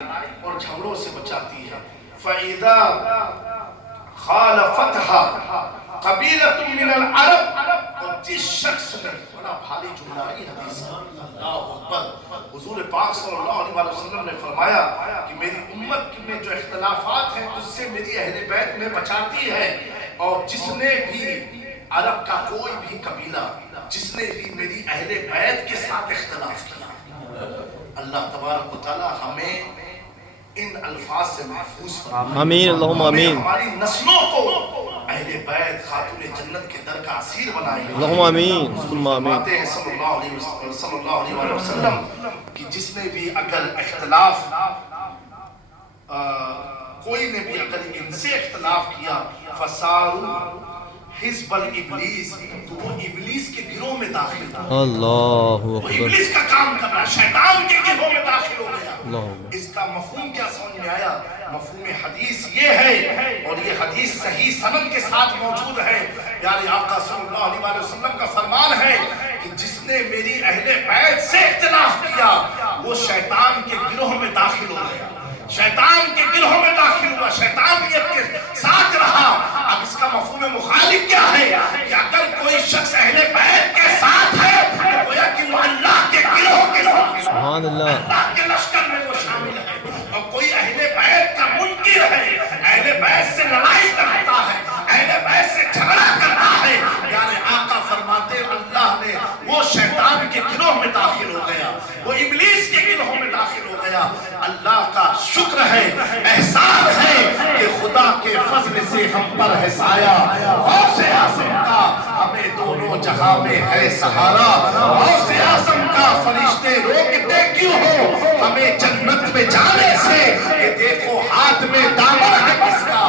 اور جھگڑوں سے بچاتی ہے. فَإِذَا خَالَفَتْهَا قَبِيلَةٌ مِّنَ الْعَرَبِ، اور جس شخص نے، بڑا بھاری جملہ ہے یہ حدیث ہے، اللہ اکبر. حضور پاک صلی اللہ علیہ وسلم نے فرمایا کہ میری امت میں جو اختلافات ہیں اس سے میری اہل بیت میں بچاتی ہے، اور جس نے بھی عرب کا کوئی بھی قبیلہ جس نے بھی میری اہل بیت کے ساتھ اختلاف کیا، اللہ تبارک و تعالی ہمیں ان الفاظ سے محفوظ فرمائے. آمین اللہم آمین. ہماری نسلوں کو اہل بیت خاتون جنت کے در کا اسیر بنائے. اللہم آمین. فرماتے ہیں صلی اللہ علیہ وسلم کہ جس نے بھی اگر اختلاف کوئی نے بھی اگر ان سے اختلاف کیا فسارو حزب الابلیس، تو وہ ابلیس کے گروہ میں داخل ہو. اللہ وہ اکبر. ابلیس کا کام کر رہا ہے، شیطان کے گروہ میں داخل ہو گیا. اللہ. اس کا مفہوم کیا سمجھ میں آیا؟ مفہوم حدیث یہ ہے، اور یہ حدیث صحیح سند کے ساتھ موجود ہے. یعنی آقا صلی اللہ علیہ وسلم کا فرمان ہے کہ جس نے میری اہل بیت سے اختلاف کیا وہ شیطان کے گروہ میں داخل ہو گیا، شیطان کے گروہ میں داخل ہوا، شیطانیت کے ساتھ رہا. اب اس کا مفہوم مخالف کیا ہے کہ اگر کوئی شخص اہل بیت کے ساتھ ہے تو گویا کہ وہ اللہ کے گروہ کے ساتھ، سبحان اللہ. اللہ کے لشکر میں وہ شامل ہے. اور کوئی اہل بیت کا منکر ہے، اہل بیت سے لڑائی کرتا ہے، اہل بیت سے جھگڑا کرتا ہے، یعنی آقا فرماتے اللہ نے وہ شیطان کے گروہ میں داخل ہو گیا، وہ ابلیس کے گروہ میں داخل ہو گیا. اللہ کا شکر ہے، احسان ہے کہ خدا کے فضل سے ہم پر ہے سایہ. غوث اعظم کا ہمیں دونوں جہاں میں ہے سہارا. غوث اعظم کا فرشتے روکتے کیوں ہو ہمیں جنت میں جانے سے، کہ دیکھو ہاتھ میں دامن ہے کس کا.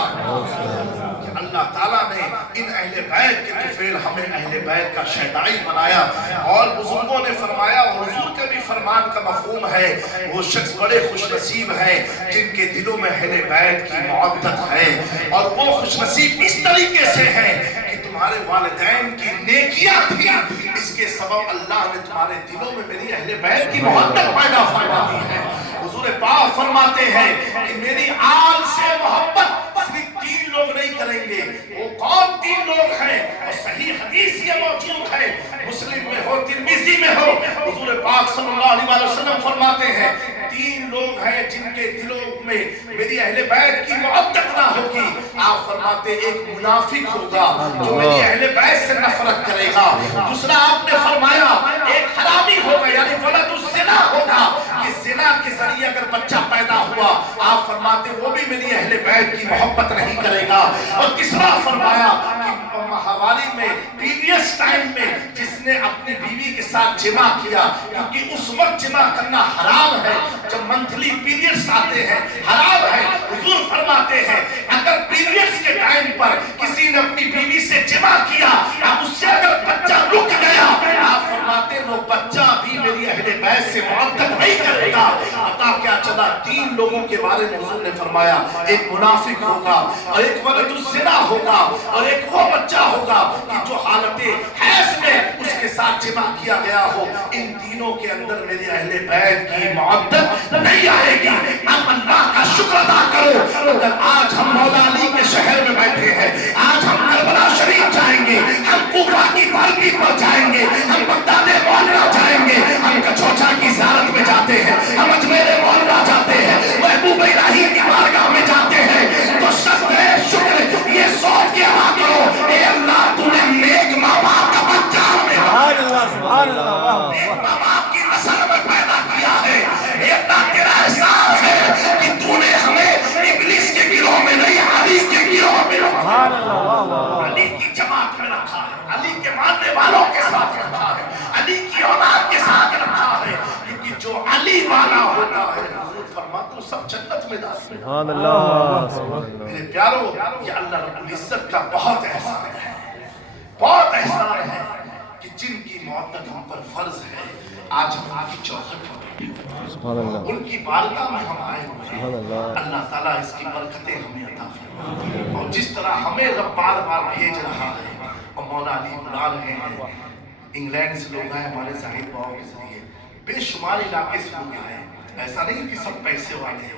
اللہ تعالیٰ نے ان اہل بیت کے طفیل ہمیں اہل بیت کا شیدائی بنایا. اور بزرگوں نے فرمایا، اور حضور کے بھی فرمان کا مفہوم ہے، وہ شخص بڑے خوش نصیب ہیں جن کے دلوں میں اہل بیت کی محبت ہے. اور وہ خوش نصیب اس طریقے سے ہیں کہ تمہارے والدین کی نیکیاں تھی، اس کے سبب اللہ نے تمہارے دلوں میں میری اہل بیت کی محبت پیدا فرما دی ہے. حضور پاک فرماتے ہیں کہ میری آل سے محبت صرف 3 لوگ نہیں کریں گے. وہ کون 3 لوگ ہیں؟ اور صحیح حدیث یہ موجود ہے، مسلم میں ہو ترمذی میں ہو، حضور پاک صلی اللہ علیہ وسلم فرماتے ہیں 3 لوگ ہیں جن کے دلوں میں میری اہل بیت کی محبت نہ ہوگی. آپ فرماتے ایک منافق ہوگا جو میری اہل بیت سے نفرت کرے گا. دوسرا آپ نے فرمایا ایک حرامی ہوگا، یعنی ولد الزنا ہوگا کہ زنا کے ذریعے اگر بچہ پیدا ہوا، آپ فرماتے وہ بھی میری اہل بیت کی محبت نہیں کرے گا. اور تیسرا فرمایا کہ حوالی میں پیریڈس ٹائم میں جس نے اپنی بیوی کے ساتھ جمع کیا، کیونکہ اس وقت جمع کرنا حرام ہے جب منتھلی پیریڈس آتے ہیں، حرام ہے. حضور فرماتے ہیں اگر پیریڈس کے ٹائم پر کسی نے اپنی بیوی سے جمع کیا، اب اس سے اگر بچہ رک گیا، آپ فرماتے وہ بچہ بھی میری اہل بیت سے محبت نہیں کرے گا. پتا کیا چلا؟ 3 لوگوں کے بارے میں حضور نے فرمایا، ایک منافق ہوگا، اور ایک ولد الزنا ہوگا، اور ایک وہ بچہ ہوگا کہ جو حالت حیض میں اس کے ساتھ جمع کیا گیا ہو. ان تینوں کے اندر میری اہل بیت کی محبت نہیں آئے گی. اب اللہ کا شکر ادا کرو، اگر آج ہم مولا علی کے شہر میں بیٹھے ہیں، آج ہم کربلا شریف جائیں گے، ہم کوفہ کی دھرتی پر جائیں گے، ہم بغداد معلیٰ جائیں گے، ہم کچوچا کی زیارت میں جاتے ہیں، ہم اجمیر معلیٰ جاتے ہیں، محبوب الہی کی بارگاہ میں جاتے ہیں، تو شکر شکر یہ سوچ کے ادا کرو، اے اللہ تو نے نیک ماں باپ کا بچہ ہمیں سبحان اللہ. نیک ماں باپ کی نسل میں پیدا کیا ہے. اے اللہ تیرا احسان ہے کہ تو نے ہمیں ابلیس کے گروہ میں نہیں، علی کے گروہ میں رکھا ہے، علی کی جماعت میں رکھا ہے، علی کے ماننے والوں کے ساتھ رکھا ہے، علی کی اولاد کے ساتھ رکھا ہے. کیونکہ جو علی والا ہوتا ہے، حضور فرماتے ہیں سب جنت میں داخل. سبحان اللہ. میرے پیارو، یہ اللہ رب العزت کا بہت احسان ہے، بہت احسان ہے کہ جن کی محبت ہم پر فرض ہے آج ہم آپ کی چوکھٹ پر بیٹھے ہوئے ہیں، ان کی بارگاہ میں ہم آئے ہوئے ہیں. اللہ تعالیٰ اس کی برکتیں ہمیں عطا فرمائے. اور جس طرح ہمیں رب بار بار بھیج رہا ہے، اور مولا علی بلا رہے ہیں، انگلینڈ سے لوگ آئے ہمارے ظاہر باؤ کے ذریعے، بے شمار علاقے سے لوگ آئے. ایسا نہیں کہ سب پیسے والے ہیں،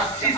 80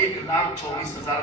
1,24,000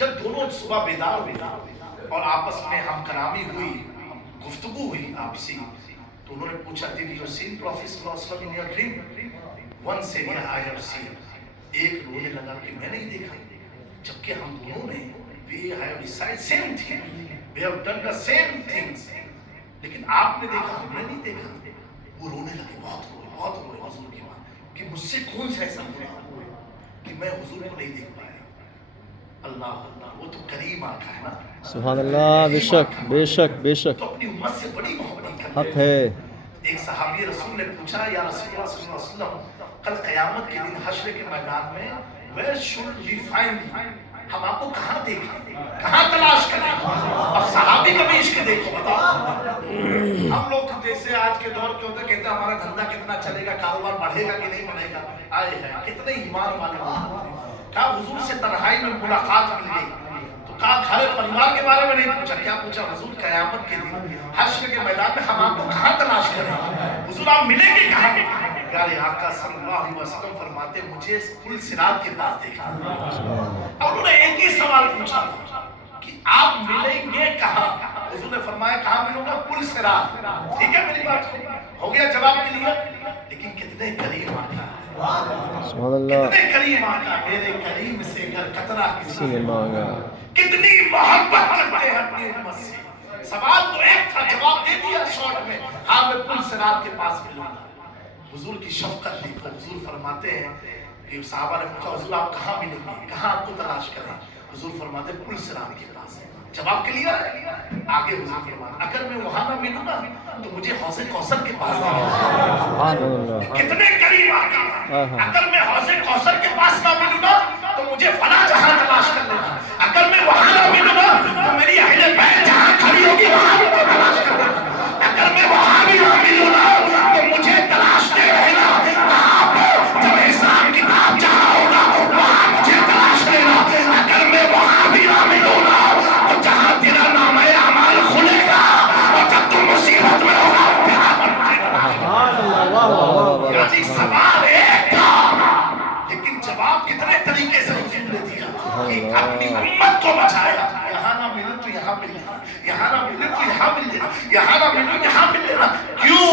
جب دونوں صبح بیدار ہوئے اور آپس میں ہم کلامی ہوئی، گفتگو ہوئی آپسی، تو انہوں نے پوچھا did you see Prophet صلی اللہ علیہ وسلم in your dream? One said yeah I have seen. ایک رونے لگا کہ میں نہیں دیکھا، جبکہ ہم دونوں نے we have decided same thing, we have done the same things، لیکن آپ نے دیکھا ہم نے نہیں دیکھا۔ وہ رونے لگے، بہت روئے حضور کی بات کہ مجھ سے کون سا ایسا ہوا کہ میں حضور کو نہیں دیکھ پایا۔ اللہ اللہ، وہ تو کریم آقا ہے نا، سبحان اللہ، بے شک بے شک بے شک، تو اپنی امت سے بڑی محبت کرتے حق ہے۔ ایک صحابی رسول نے پوچھا یا رسول اللہ صلی اللہ علیہ وسلم، کل قیامت کے دن حشر کے میدان میں where should we find you؟ ہم آپ کو کہاں دیکھیں، کہاں تلاش کریں؟ اب صحابی کا بھی عشق دیکھو، بتاؤ ہم لوگ جیسے آج کے دور کے ہوتے کہتے ہیں ہمارا دھندا کتنا چلے گا، کاروبار بڑھے گا کہ نہیں بڑھے گا، آئے ہیں کتنے ایمان والے لوگ، کہا حضور سے تنہائی میں ملاقات مل گئی تو کہا گھر پریوار کے بارے میں نہیں پوچھا، کیا پوچھا حضور قیامت کے دن حشر کے میدان میں ہم آپ کو کہاں تلاش کریں، حضور آپ ملیں گے کہاں؟ پیارے آقا صلی اللہ علیہ وسلم فرماتے مجھے پل صراط کے پاس دیکھا۔ اور انہوں نے ایک ہی سوال پوچھا کہ آپ ملیں گے کہاں؟ حضور نے فرمایا کہاں ملوں گا؟ پل صراط۔ ٹھیک ہے میری بات ہو گیا جواب کے لیے، لیکن کتنے کریم آقا، سبحان اللہ، کتنے کریم آقا، میرے کریم سے گر قطرہ کسی نے مانگا، کتنی محبت کرتے ہیں اپنی امت سے۔ سوال تو ایک تھا، جواب دے دیا شارٹ میں، ہاں میں پل صراط کے پاس ملوں گا۔ حضور کی شفقت دیکھو، حضور فرماتے ہیں کہ صحابہ نے پوچھا حضور آپ کہاں ملیں گے، کہاں آپ کو تلاش کریں؟ حضور فرماتے پل صراط کے پاس ہے۔ جواب کے لیے آگے حضور فرماتے اگر میں وہاں نہ ملوں گا تو مجھے حوض کوثر کے پاس دیکھنا۔ کتنے قریب آقا، اگر میں حوض کوثر کے پاس نہ ملوں گا تو مجھے فلاں جہاں تلاش کر لینا، اگر میں وہاں نہ ملوں گا تو میری اہل بیت جہاں کھڑی ہوگی وہاں مجھے تلاش کر لینا، اگر میں وہاں بھی نہ ملوں گا تو مجھے تلاشتے رہنا، کہاں پر جب حساب کتاب جہاں ہوگا وہاں مجھے تلاش لینا، اگر میں وہاں بھی نہ ملوں گا تو جہاں تیرا نام ہے اعمال کھلے گا اور جب تم مصیبت میں ہوگا یعنی سوال ایک تھا لیکن جواب کتنے طریقے سے حضور نے دیا کہ اپنی امت کو بچایا۔ یہاں نہ ملے تو یہاں مل لینا، یہاں نہ ملے تو یہاں مل لینا، یہاں نہ ملے یہاں مل لینا۔ کیوں؟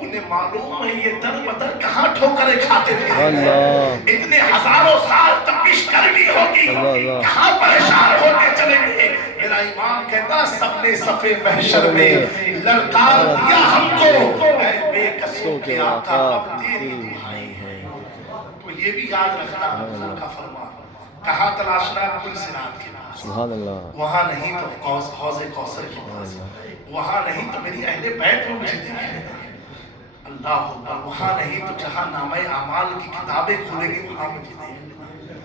انہیں معلوم ہے یہ در بدر کہاں ٹھوکریں کھاتے تھے، اتنے ہزاروں سال تپش کرنی ہوگی، کہاں پریشان ہوتے چلیں گے۔ میرا امام کہتا سب نے صفے محشر میں للکار دیا ہم کو، اے بے قصوں کے آقا اب تیری دہائی ہے۔ تو یہ بھی یاد رکھنا حضور کا فرمان، کہاں تلاشنا؟ پل صراط کے پاس، سبحان اللہ، وہاں نہیں تو حوض کوثر کے پاس، وہاں نہیں تو میری اہل بیت میں مجھے دیکھ لینا، اللہ اکبر، وہاں نہیں تو جہاں نامہ اعمال کی کتابیں کھولیں گی وہاں مجھے دیکھ لینا،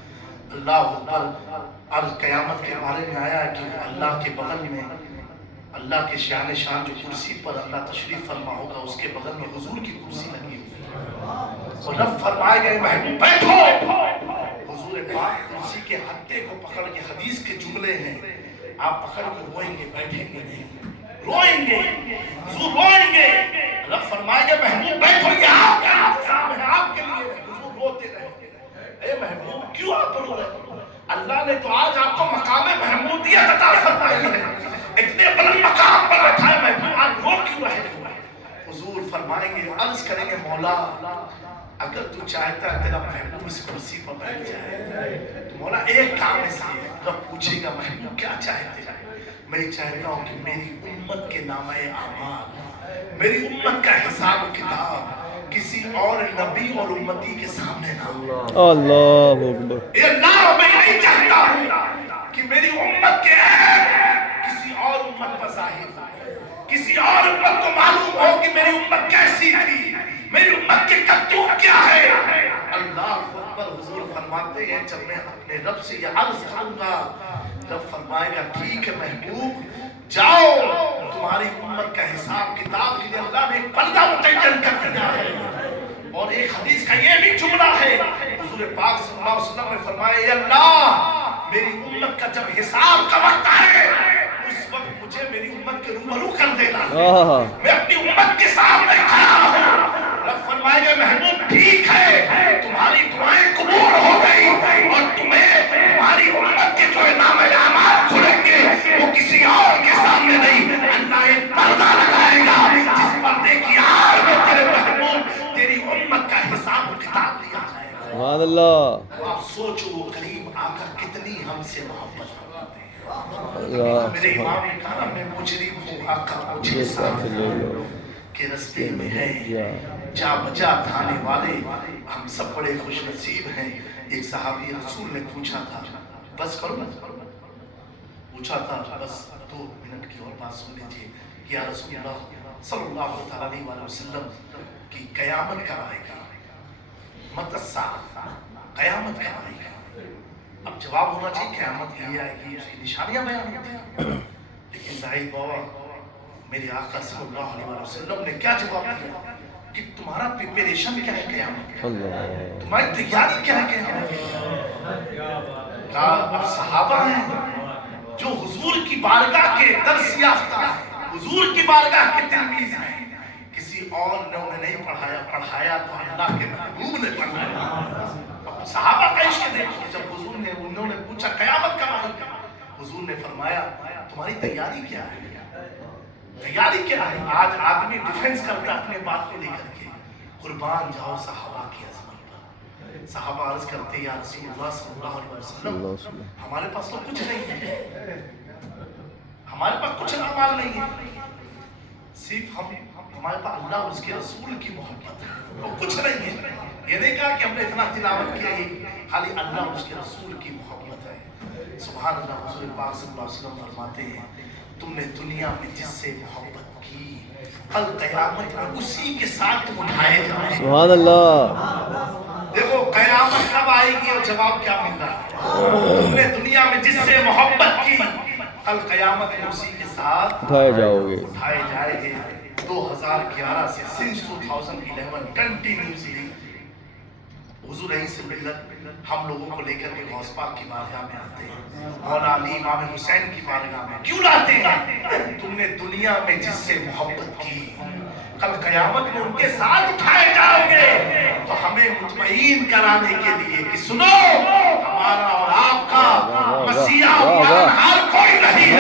اللہ اکبر۔ اب قیامت کے بارے میں آیا کہ اللہ کے بغل میں اللہ کے شان جو کرسی پر اللہ تشریف فرما ہوگا اس کے بغل میں حضور کی کرسی لگی ہوئی، اور رب فرمائے گئے محبوب بیٹھو، حضور پاک کرسی کے ہتھے کو پکڑ کے، حدیث کے جملے ہیں، آپ پکڑ کے روئیں گے، بیٹھیں گے نہیں، روئیں گے، حضور روئیں گے، رب فرمائے گا محبوب بیٹھو، یہ آپ کا انتظام ہے، آپ کے لیے، حضور روتے رہیں گے۔ اے محبوب کیوں آپ رو رہے ہیں؟ اللہ نے تو آج آپ کو مقام محمودیت عطا فرمائی ہے، اتنے بلند مقام پر رکھا ہے محبوب، آپ رو کیوں رہے ہیں؟ حضور فرمائیں گے، عرض کریں گے مولا اگر تو چاہتا ہے تیرا محبوب اس کرسی پر بیٹھ جائے تو مولا ایک کام ہے صرف، رب پوچھے گا محبوب کیا چاہتے ہیں؟ میں چاہتا ہوں کہ میری امت کے نامہ اعمال، میری امت کا حساب کتاب کسی اور نبی اور امتی کے سامنے نہ ہو۔ اللہ اکبر، اے اللہ میں نہیں چاہتا ہوں کہ میری امت کے عیب کسی اور امت پر ظاہر ہو، کسی اور امت کو معلوم ہو کہ میری امت کیسی تھی، میری امت کے کرتوت کیا ہے۔ اللہ اکبر، حضور فرماتے ہیں جب میں اپنے رب سے یہ عرض کروں گا رب فرمائے گا ٹھیک ہے محبوب جاؤ، تمہاری امت کا حساب کتاب کے لیے اللہ نے ایک پردہ متعین کر دیا ہے۔ اور ایک حدیث کا یہ بھی جملہ ہے، حضور پاک صلی اللہ علیہ وسلم نے فرمایا اے اللہ میری امت کا جب حساب کا وقت آئے اس وقت مجھے میری امت کے روبرو کر دینا، میں اپنی امت کے سامنے کھڑا ہوں۔ رب فرمائے گا محبوب ٹھیک ہے تمہاری دعائیں قبول ہو گئی اور تمہیں تمہاری امت کے کوئی نام اعمال کھلیں گے وہ کسی اور کے سامنے نہیں، اللہ ایک پردہ لگائے گا جس پردے کی آڑ میں تیرے محبوب تیری امت کا حساب و کتاب لیا جائے گا۔ سبحان اللہ، آپ سوچو وہ کریم آقا کتنی ہم سے محبت کرتے ہیں۔ اللہ میرے سبحان امام نے کہا میں مجرم ہوں، آقا مجھے یہ ساتھ ساتھ لے لو کے رستے میں ہے یا جا بجا تھانے والے، ہم سب بڑے خوش نصیب ہیں۔ ایک صحابی رسول نے پوچھا تھا، بس کرو نا، پوچھا تھا بس 2 منٹ کی اور بات سن لیجیے، یا رسول اللہ صلی اللہ تعالیٰ علیہ وسلم کی قیامت کب آئے گی؟ مت الساعہ، قیامت کب آئے گی؟ اب جواب ہونا چاہیے قیامت یہ آئے گی، اس کی نشانیاں بیان ہوتی ہیں، لیکن زاہد بابا میرے آقا صلی اللہ علیہ وسلم نے کیا جواب دیا کہ تمہارا پریپریشن کیا ہے قیامت کا، اللہ، تمہاری تیاری کیا ہے قیامت کی؟ کہا اب صحابہ ہیں جو حضور کی بارگاہ کے درس یافتہ ہیں، حضور کی بارگاہ کے تلمیذ ہیں، کسی اور نے انہیں نہیں پڑھایا تو اللہ کے محبوب نے پڑھایا۔ اب صحابہ کا عشق دیکھو، جب حضور نے انہوں نے پوچھا قیامت کب آئے گی، حضور نے فرمایا تمہاری تیاری کیا ہے؟ تیاری کیا ہے؟ آج آدمی ڈیفنس کرتا ہے اپنے بات کو لے کر کے، قربان جاؤ صحابہ کی عظمت پر۔ صحابہ عرض کرتے یا رسول اللہ صلی اللہ علیہ وسلم ہمارے پاس تو کچھ نہیں ہے، ہمارے پاس کچھ اعمال نہیں ہے، صرف ہمارے پاس اللہ اور اس کے رسول کی محبت ہے، وہ کچھ نہیں ہے۔ یہ نہیں کہا کہ ہم نے اتنا تلاوت کیا ہے، خالی اللہ اور اس کے رسول کی محبت ہے۔ سبحان اللہ، حضور پاک صلی اللہ علیہ وسلم فرماتے ہیں تم نے دنیا میں جس سے محبت کی کل قیامت میں اسی کے ساتھ اٹھائے جائیں۔ سبحان اللہ، دیکھو قیامت کب آئے گی اور جواب کیا مل رہا ہے، تم نے دنیا میں جس سے محبت کی کل قیامت میں اسی کے ساتھ اٹھائے جاؤ گے۔ اٹھائے جائیں گے۔ 2011 سے since 2011 کنٹینیوسلی حضور رئیس ملت ہم لوگوں کو لے کر کے غوث پاک کی بارگاہ میں آتے ہیں، مولا علی امام حسین کی بارگاہ میں کیوں لاتے ہیں؟ تم نے دنیا میں جس سے محبت کی کل قیامت میں ان کے ساتھ اٹھائے جاؤ گے، تو ہمیں مطمئن کرانے کے لیے کہ سنو ہمارا اور آپ کا مسیح ہر کوئی نہیں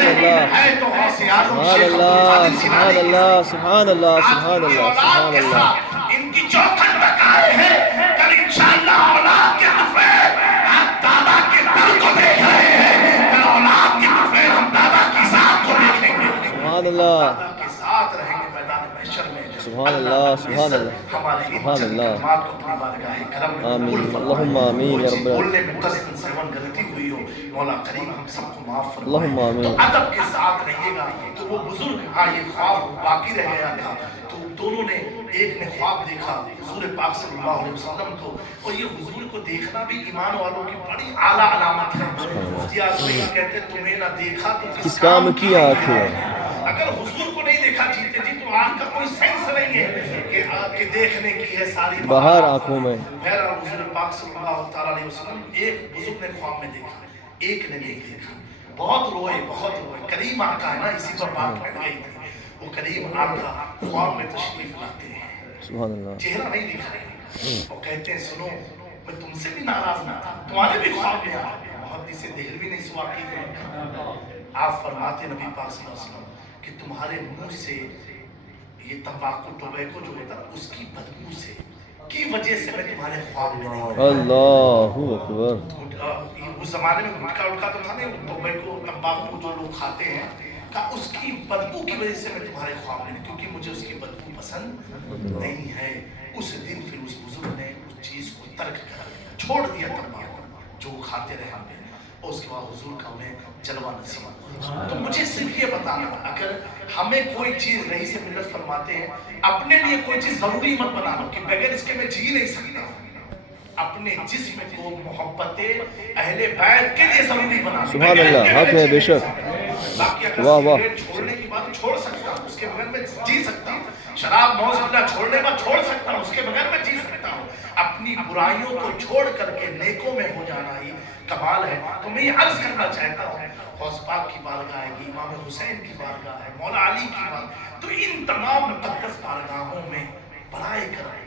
ہے تو غوث اعظم شیخ عبد القادر سبحان جیلانی اللہ، سبحان اللہ، آج سبحان اپنی اللہ، اولاد سبحان کے اللہ، ساتھ ان کی چوکھٹ تک آئے ہیں، کل انشاءاللہ اولاد کے طفیل آپ دادا کے در کو دیکھ رہے ہیں، کل اولاد کے طفیل ہم دادا کی ذات کو دیکھیں گے، سبحان اللہ، دادا کے ساتھ رہیں گے میدان محشر میں۔ سبحان اللہ، سبحان اللہ، ہمارے ان سبحان چند اللہ، کلمات کو اپنی بارگاہ کرم میں قبول آمین، فرمائے۔ اللہم آمین یا کوئی رب چیز بولنے میں قصداً سہون غلطی ہوئی ہو مولا کریم ہم سب کو معاف فرمائے۔ اللہم آمین۔ تو ادب کے ساتھ رہیے گا، تو وہ بزرگ ہاں یہ خواب باقی رہ گیا تھا، تو دونوں نے ایک نے خواب دیکھا حضور پاک صلی اللہ علیہ وسلم کو، اور یہ حضور کو دیکھنا بھی ایمان والوں کی بڑی اعلیٰ علامت ہے۔ مفتی اعظم کہتے تمہیں نہ دیکھا تو کس کام کی آنکھیں؟ اگر حضور کو نہیں دیکھا جیتے جی تو آنکھ کا کوئی سینس نہیں ہے کہ دیکھنے کی ہے ساری باہر آنکھوں میں۔ بہرحال حضور پاک صلی اللہ تعالیٰ علیہ وسلم ایک بزرگ نے خواب میں دیکھا، ایک نے نہیں دیکھا، بہت روئے، کریم آقا ہے نا، اسی پر بات پڑ گئی تھی، وہ کریم آقا خواب میں تشریف لاتے ہیں، سبحان اللہ، چہرہ نہیں دکھ رہے، وہ کہتے ہیں سنو میں تم سے بھی ناراض نہ تھا، تمہارے بھی خواب میں آیا، محدث دہلوی نے اس واقعے کو آپ فرماتے نبی پاک صلی اللہ علیہ وسلم کہ تمہارے منہ سے یہ تمباکو ٹوبیکو جو ہوتا ہے اس کی بدبو سے کی وجہ سے میں تمہارے خواب میں نہیں آیا۔ اللہ اکبر، اس زمانے میں گٹکا اٹکا تو تھا نہیں، ٹوبیکو تمباکو جو لوگ کھاتے ہیں کہ اس کی بدبو کی وجہ سے میں تمہارے خواب میں نہیں، کیونکہ مجھے اس کی بدبو پسند نہیں ہے۔ اس دن پھر اس بزرگ نے اس چیز کو ترک کر دیا، چھوڑ دیا تمباکو جو وہ کھاتے رہے ہم نے، اور اس کے بعد حضور کا انہیں جلوہ نصیب ہوا۔ تو مجھے صرف یہ بتانا، اگر ہمیں کوئی چیز رئیس ملت فرماتے ہیں اپنے لیے کوئی چیز ضروری مت بنا لو کہ بغیر اس کے میں جی نہیں سکتا، اپنے جسم کو محبت اہل بیت کے لیے ضروری بنا لو۔ سبحان اللہ، حق ہے بے شک، باقی اگر واہ واہ، سگریٹ چھوڑنے کی بات چھوڑ سکتا ہوں، اس کے بغیر میں جی سکتا ہوں، شراب نوز باللہ چھوڑنے کا چھوڑ سکتا ہوں، اس کے بغیر میں جی سکتا ہوں، اپنی برائیوں کو چھوڑ کر کے نیکوں میں ہو جانا ہی کمال ہے۔ تو میں یہ عرض کرنا چاہتا ہوں غوث پاک کی بارگاہ ہے، امام حسین کی بارگاہ ہے، مولا علی کی بارگاہ، تو ان تمام مقدس بارگاہوں میں برائے کر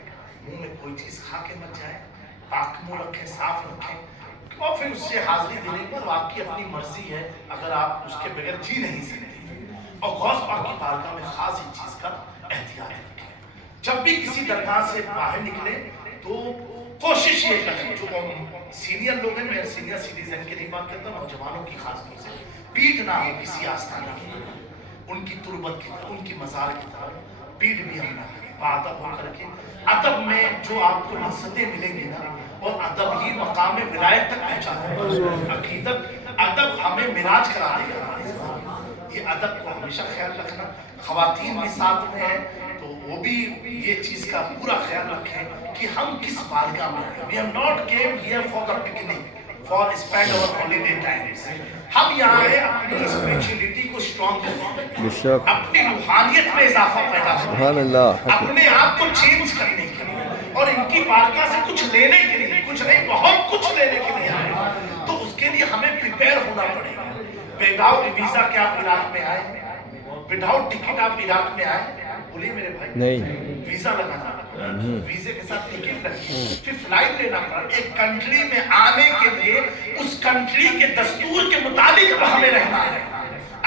منہ میں کوئی چیز کھا کے مت جائے، پاک منہ رکھیں، صاف رکھیں، اور پھر اس سے حاضری دینے پر آپ کی اپنی مرضی ہے، اگر آپ اس کے بغیر جی نہیں سکتے۔ اور غوث پاک کی بارگاہ میں خاص اس چیز کا احتیاط رکھیں، جب بھی کسی درگاہ سے باہر نکلے تو کوشش یہ کریں، جو سینئر لوگ ہیں، میں سینئر سٹیزن کی نہیں بات کرتا، نوجوانوں کی خاص طور سے پیٹ نہ ہو کسی آستانہ کی طرف، ان کی تربت کی طرف، ان کی مزار کی طرف پیٹ بھی ہم نہ کریں، باادب ہو کر کے ادب میں جو آپ کو لذتیں ملیں گی نا، اور ادب ہی مقام ولایت تک پہنچانے گا۔ عقیدت ادب ہمیں معراج کرا دے گا، یہ ادب کو ہمیشہ خیال رکھنا۔ خواتین بھی ساتھ میں ہیں تو وہ بھی یہ چیز کا پورا خیال رکھیں کہ ہم کس بارگاہ میں ہیں۔ We have not came here for the picnic, for spend our holiday times. ہم یہاں ہیں اپنی اسپیشلٹی کو اسٹرانگ کرنے کے لیے، اپنی روحانیت میں اضافہ پیدا سبحان کرنے، اللہ، اپنے آپ کو چینج کرنے کے لیے، اور ان کی بارگاہ سے کچھ لینے کے لیے، کچھ نہیں بہت کچھ لینے کے لیے آئے، تو اس کے لیے ہمیں پریپیئر ہونا پڑے گا۔ وداؤٹ ویزا کیا آپ عراق میں آئے؟ وداؤٹ ٹکٹ آپ عراق میں آئے؟ بولیے میرے بھائی، نہیں، ویزا لگانا، ویزے کے ساتھ ٹکٹ لگی، پھر فلائٹ لینا پڑا۔ ایک کنٹری میں آنے کے لیے اس کنٹری کے دستور کے مطابق ہمیں رہنا ہے۔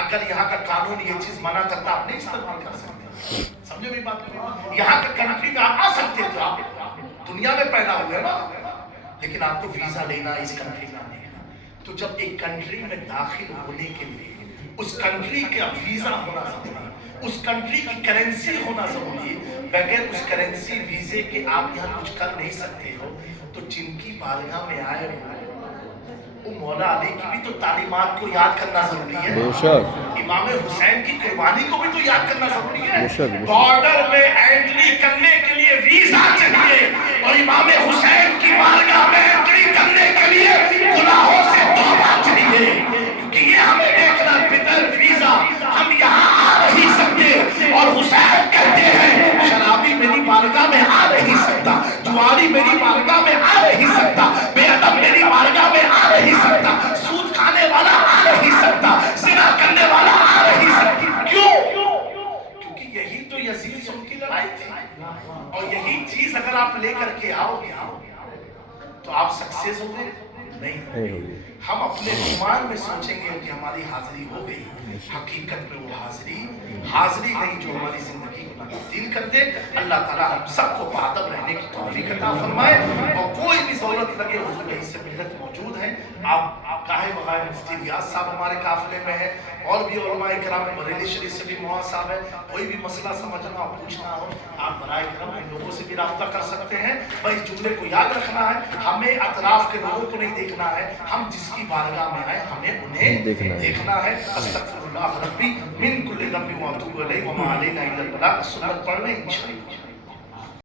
اگر یہاں کا قانون یہ چیز منع کرتا آپ نہیں استعمال کر سکتے، سمجھو میری بات کو۔ یہاں کا کنٹری میں آپ آ سکتے تھے، آپ دنیا میں پیدا ہوئے نا، لیکن آپ کو ویزا لینا اس کنٹری میں آنے کا۔ تو جب ایک کنٹری میں داخل ہونے کے لیے اس کنٹری کا ویزا ہونا ضروری، اس کنٹری کی کرنسی ہونا ضروری، بغیر اس کرنسی ویزے کے آپ یہاں کچھ کر نہیں سکتے ہو۔ تو جن کی بارگاہ میں آئے وہ مولا علی کی بھی تو تعلیمات کو یاد کرنا ضروری ہے، بے شک، امام حسین کی قربانی کو بھی تو یاد کرنا ضروری ہے۔ بے شک، بے شک۔ بارڈر میں انٹری کرنے کے لیے ویزا چاہیے، اور امام حسین کی بارگاہ میں انٹری کرنے کے لیے گناہوں سے توبہ چاہیے، کیونکہ یہ ہمیں دیکھنا بغیر ویزا ہم یہاں آ نہیں سکتے۔ اور حسین کہتے ہیں شرابی میری بارگاہ میں آ نہیں سکتا، جواری میری بارگاہ میں آ نہیں سکتا، بے ادب میری بارگاہ میں آ نہیں سکتا، سود کھانے والا آ نہیں سکتا، زنا کرنے والا آ نہیں سکتا۔ کیوں؟ کیونکہ یہی تو یزید سے ان کی لڑائی تھی، اور یہی چیز اگر آپ لے کر کے آؤ گے تو آپ سکسیس ہو گئے نہیں۔ ہم اپنے گمان میں سوچیں گے کہ ہماری حاضری ہو گئی، حقیقت میں وہ حاضری نہیں جو ہماری زندگی کو تبدیل کر دے۔ اللہ تعالیٰ ہم سب کو بادب رہنے کی توفیق عطا فرمائے، اور کوئی بھی ضرورت لگے حضور علیہ سے ملت موجود ہیں۔ آپ کاہے بغائے مفتی ریاض صاحب ہمارے قافلے میں ہیں، اور بھی علماء کرام بریلی شریف سے بھی معاذ صاحب ہے، کوئی بھی مسئلہ سمجھنا اور پوچھنا ہو آپ برائے کرم ان لوگوں سے بھی رابطہ کر سکتے ہیں۔ بھائی اس جملے کو یاد رکھنا ہے، ہمیں اطراف کے لوگوں کو نہیں دیکھنا ہے، ہم جس کی بارگاہ میں آئے ہمیں انہیں دیکھنا ہے۔ استغفر اللہ ربی من کل ذنب واتوب الیہ وما علینا الا البلاغ۔ سنت پڑھ لیں انشاءاللہ۔